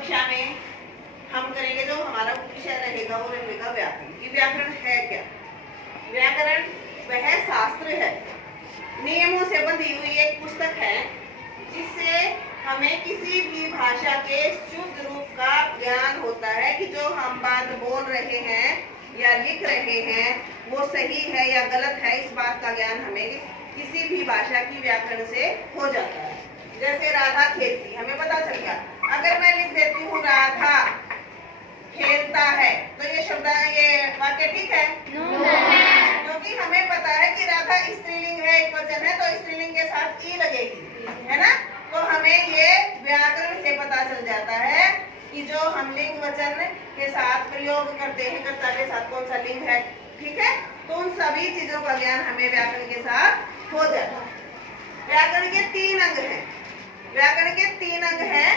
कक्षा में हम करेंगे, जो हमारा विषय रहेगा वो रहेगा व्याकरण। कि व्याकरण है क्या? व्याकरण वह शास्त्र है, नियमों से बंधी हुई एक पुस्तक है जिससे हमें किसी भी भाषा के शुद्ध रूप का ज्ञान होता है कि जो हम बात बोल रहे हैं या लिख रहे हैं वो सही है या गलत है। इस बात का ज्ञान हमें किसी भी भाषा की व्याकरण से हो जाता है। जैसे राधा खेलती, हमें पता चल गया। अगर मैं लिख देती हूँ राधा खेलता है तो ये शब्द, ये वाक्य ठीक है? क्योंकि हमें पता है कि राधा स्त्रीलिंग है, एक वचन है, तो स्त्रीलिंग के साथ ई लगेगी, है ना? तो हमें ये व्याकरण से पता चल जाता है कि जो हम लिंग वचन के साथ प्रयोग करते हैं, कर्ता के साथ कौन सा लिंग है, ठीक है? तो उन सभी चीजों का ज्ञान हमें व्याकरण के साथ हो जाता है। व्याकरण के 3 अंग हैं। व्याकरण के 3 अंग हैं।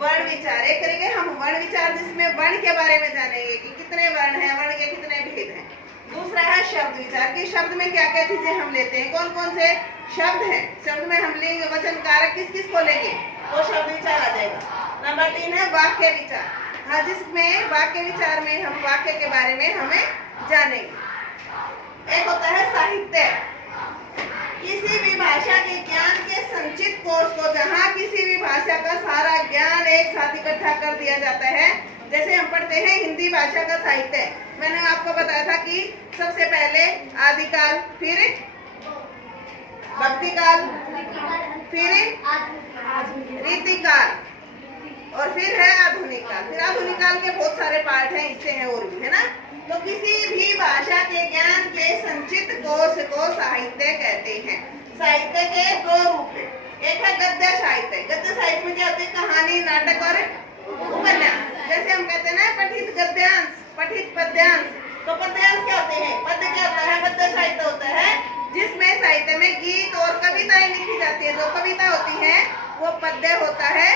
वर्ण विचार एक करेंगे हम, वर्ण विचार, जिसमें वर्ण के बारे में जानेंगे कि कितने वर्ण हैं, वर्ण के कितने भेद हैं। दूसरा है शब्द विचार कि शब्द में क्या क्या चीजें हम लेते हैं, कौन कौन से शब्द हैं। शब्द में हम लिंग वचन कारक किस किस को लेंगे, तो शब्द विचार आ जाएगा। नंबर 3 है वाक्य विचार, हाँ, जिसमें वाक्य विचार में हम वाक्य के बारे में हमें जानेंगे। एक होता है साहित्य, किसी भी भाषा के ज्ञान के संचित कोष को, जहाँ किसी भी भाषा का सारा ज्ञान एक साथ इकट्ठा कर दिया जाता है। जैसे हम पढ़ते हैं हिंदी भाषा का साहित्य, मैंने आपको बताया था कि सबसे पहले आदिकाल, फिर भक्तिकाल, फिर रीतिकाल और फिर है आधुनिक काल। फिर आधुनिक काल के बहुत सारे पार्ट हैं, इससे हैं और भी, है ना? तो किसी भी भाषा के ज्ञान के संचित कोष को साहित्य कहते हैं। साहित्य के 2 रूप हैं, एक है गद्य साहित्य। गद्य साहित्य में क्या होती है? कहानी, नाटक और उपन्यास। जैसे हम कहते हैं ना पठित गद्यांश, पठित पद्यांश। तो पद्यांश क्या होते हैं? पद्य क्या होता है? गद्य साहित्य होता है जिसमें साहित्य में गीत और कविताएं लिखी जाती है। जो कविता होती है वो पद्य होता है